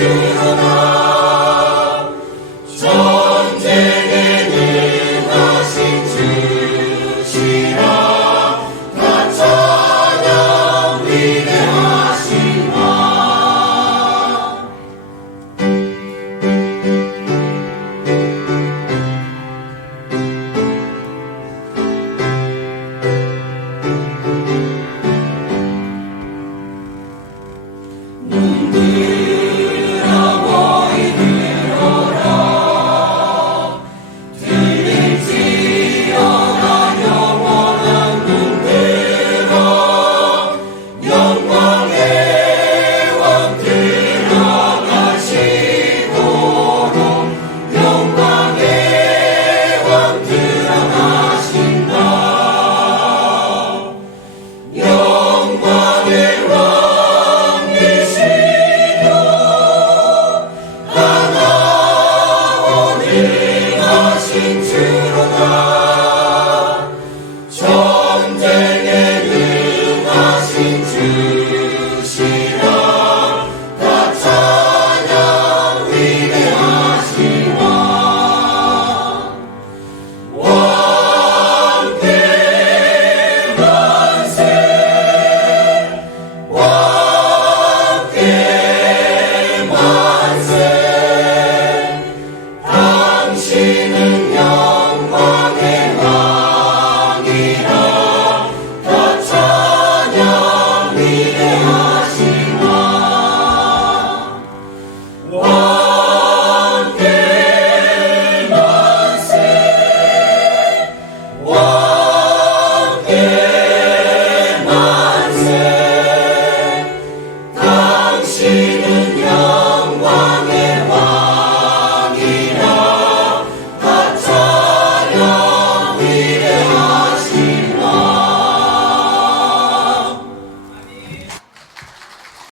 주로다 전쟁 Oh.